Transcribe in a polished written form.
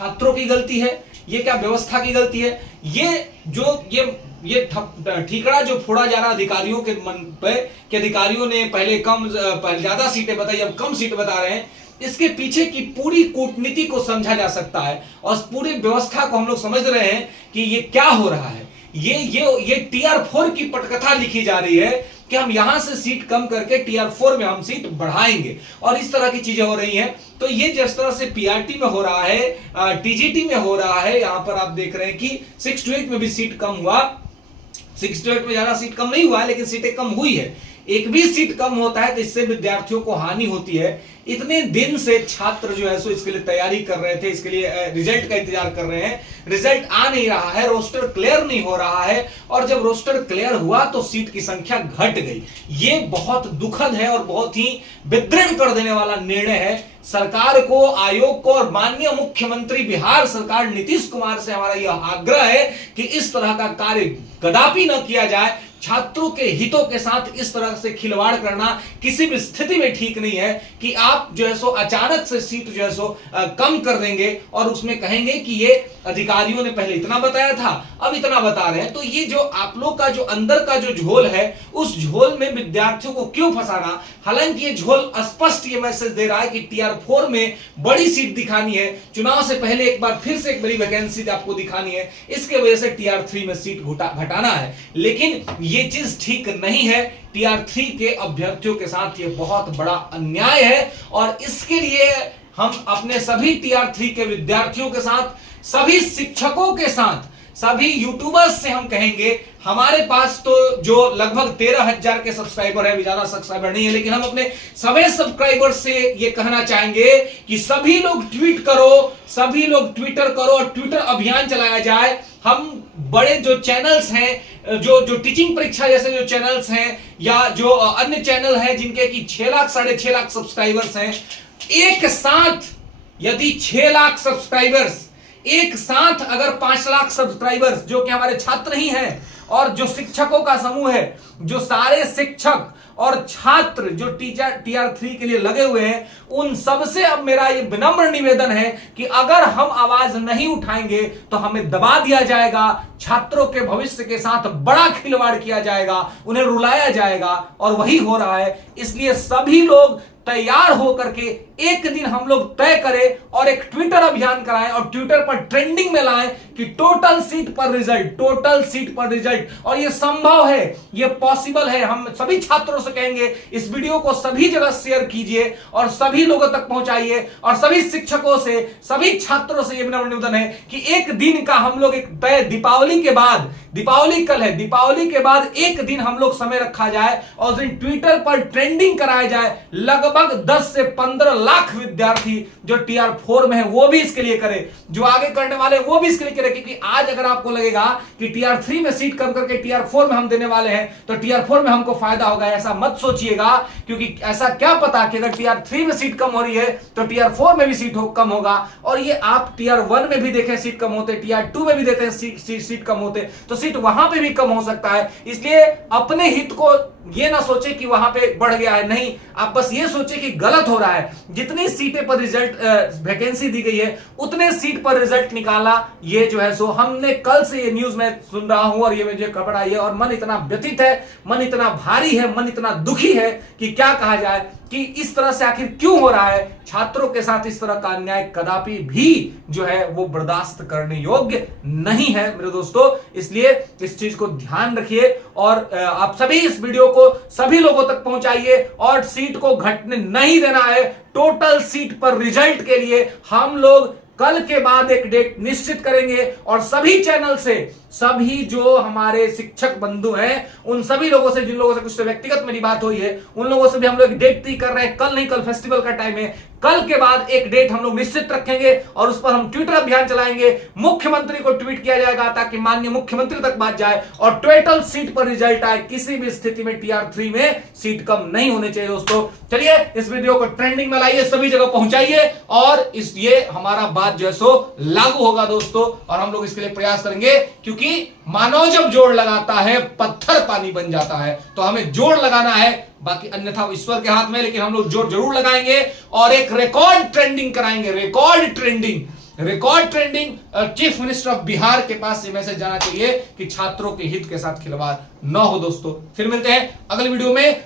छात्रों की गलती है, ये क्या व्यवस्था की गलती है? ये ठीकरा जो फोड़ा जा रहा अधिकारियों के मन पे कि अधिकारियों ने पहले ज्यादा सीटें बताई, अब कम सीट बता रहे हैं, इसके पीछे की पूरी कूटनीति को समझा जा सकता है और इस पूरी व्यवस्था को हम लोग समझ रहे हैं कि ये क्या हो रहा है। ये TR4 की पटकथा लिखी जा रही है कि हम यहां से सीट कम करके TR4 में हम सीट बढ़ाएंगे और इस तरह की चीजें हो रही हैं। तो ये जिस तरह से PRT में हो रहा है, TGT में हो रहा है, यहां पर आप देख रहे हैं कि 6 to 8 में भी सीट कम हुआ, 6 to 8 में ज्यादा सीट कम नहीं हुआ लेकिन सीटें कम हुई है। एक भी सीट कम होता है तो इससे विद्यार्थियों को हानि होती है। इतने दिन से छात्र जो है सो इसके लिए तैयारी कर रहे थे, इसके लिए रिजल्ट का इंतजार कर रहे हैं, रिजल्ट आ नहीं रहा है, रोस्टर क्लियर नहीं हो रहा है और जब रोस्टर क्लियर हुआ तो सीट की संख्या घट गई। ये बहुत दुखद है और बहुत ही विदृढ़ कर देने वाला निर्णय है। सरकार को, आयोग को और माननीय मुख्यमंत्री बिहार सरकार नीतीश कुमार से हमारा यह आग्रह है कि इस तरह का कार्य कदापि न किया जाए। छात्रों के हितों के साथ इस तरह से खिलवाड़ करना किसी भी स्थिति में ठीक नहीं है कि आप जो है सो अचानक से सीट जो है सो कम कर देंगे और उसमें कहेंगे कि ये अधिकारियों ने पहले इतना बताया था, अब इतना बता रहे हैं। तो ये जो आप लोग का जो अंदर का जो झोल है, उस झोल में विद्यार्थियों को क्यों फंसाना? हालांकि ये झोल स्पष्ट ये मैसेज दे रहा है कि TR4 में बड़ी सीट दिखानी है, चुनाव से पहले एक बार फिर से एक बड़ी वैकेंसी आपको दिखानी है, इसके वजह से TR3 में सीट घटाना है। लेकिन ये चीज ठीक नहीं है। TR3 के अभ्यर्थियों के साथ ये बहुत बड़ा अन्याय है और इसके लिए हम अपने सभी TR3 के विद्यार्थियों के साथ, सभी शिक्षकों के साथ, सभी यूट्यूबर्स से हम कहेंगे, हमारे पास तो जो लगभग 13,000 के सब्सक्राइबर है, ज्यादा सब्सक्राइबर नहीं है, लेकिन हम अपने सभी सब्सक्राइबर से ये कहना चाहेंगे कि सभी लोग ट्वीट करो, सभी लोग ट्विटर करो और ट्विटर अभियान चलाया जाए। हम बड़े जो चैनल्स हैं, जो टीचिंग परीक्षा जैसे जो चैनल्स हैं या जो अन्य चैनल हैं जिनके कि 6 लाख 6.5 लाख सब्सक्राइबर्स हैं, एक साथ यदि 6 लाख सब्सक्राइबर्स, एक साथ अगर 5 लाख सब्सक्राइबर्स जो कि हमारे छात्र ही हैं और जो शिक्षकों का समूह है, जो सारे शिक्षक और छात्र जो TR3 के लिए लगे हुए हैं, उन सबसे अब मेरा ये विनम्र निवेदन है कि अगर हम आवाज नहीं उठाएंगे तो हमें दबा दिया जाएगा, छात्रों के भविष्य के साथ बड़ा खिलवाड़ किया जाएगा, उन्हें रुलाया जाएगा और वही हो रहा है। इसलिए सभी लोग तैयार होकर के एक दिन हम लोग तय करें और एक ट्विटर अभियान कराएं और ट्विटर पर ट्रेंडिंग में लाएं कि टोटल सीट पर रिजल्ट, टोटल सीट पर रिजल्ट। और ये संभव है, ये पॉसिबल है। हम सभी छात्रों से कहेंगे इस वीडियो को सभी जगह शेयर कीजिए और सभी लोगों तक पहुंचाइए और सभी शिक्षकों से, सभी छात्रों से यह निवेदन है कि एक दिन का हम लोग एक तय, दीपावली के बाद, दीपावली कल है, दीपावली के बाद एक दिन हम लोग समय रखा जाए और उस दिन ट्विटर पर ट्रेंडिंग कराया जाए। लगभग 10 से 15 लाख विद्यार्थी जो TR4 में है वो भी इसके लिए करे, जो आगे करने वाले वो भी इसके लिए करे। क्योंकि आज अगर आपको लगेगा कि TR3 में सीट कम करके TR4 में हम देने वाले हैं तो TR4 में हमको फायदा होगा, ऐसा मत सोचिएगा। क्योंकि ऐसा क्या पता कि अगर TR3 में सीट कम हो रही है तो TR4 में भी सीट कम होगा। और ये आप TR1 में भी देखें सीट कम होते, TR2 में भी देते हैं सीट कम होते, तो सीट वहां पे भी कम हो सकता है। इसलिए अपने हित को ये ना सोचे कि वहां पे बढ़ गया है, नहीं, आप बस ये सोचे कि गलत हो रहा है। जितनी सीटें पर रिजल्ट वैकेंसी दी गई है उतने सीट पर रिजल्ट निकाला, ये जो है सो हमने कल से ये न्यूज में सुन रहा हूं और ये मुझे खबर आई है और मन इतना व्यथित है, मन इतना भारी है, मन इतना दुखी है कि क्या कहा जाए कि इस तरह से आखिर क्यों हो रहा है। छात्रों के साथ इस तरह का अन्याय कदापि भी जो है वो बर्दाश्त करने योग्य नहीं है मेरे दोस्तों। इसलिए इस चीज को ध्यान रखिए और आप सभी इस वीडियो को सभी लोगों तक पहुंचाइए और सीट को घटने नहीं देना है। टोटल सीट पर रिजल्ट के लिए हम लोग कल के बाद एक डेट निश्चित करेंगे और सभी चैनल से, सभी जो हमारे शिक्षक बंधु हैं उन सभी लोगों से, जिन लोगों से कुछ व्यक्तिगत मेरी बात हुई है, उन लोगों से भी हम लोग डेट तय कर रहे हैं। कल नहीं, कल फेस्टिवल का टाइम है, कल के बाद एक डेट हम लोग निश्चित रखेंगे और उस पर हम ट्विटर अभियान चलाएंगे। मुख्यमंत्री को ट्वीट किया जाएगा ताकि माननीय मुख्यमंत्री तक बात जाए और टोटल सीट पर रिजल्ट आए। किसी भी स्थिति में TR3 में सीट कम नहीं होनी चाहिए दोस्तों। चलिए इस वीडियो को ट्रेंडिंग में लाइए, सभी जगह पहुंचाइए और ये हमारा बात जो है सो लागू होगा दोस्तों और हम लोग इसके लिए प्रयास करेंगे। क्योंकि मानव जब जोड़ लगाता है पत्थर पानी बन जाता है, तो हमें जोड़ लगाना है, बाकी अन्यथा ईश्वर के हाथ में, लेकिन हम लोग जोड़ जरूर लगाएंगे और एक रिकॉर्ड ट्रेंडिंग कराएंगे, record trending. Record trending chief minister of Bihar के पास ये मैसेज जाना चाहिए कि छात्रों के हित के साथ खिलवाड़ न हो। दोस्तों फिर मिलते हैं अगले वीडियो में।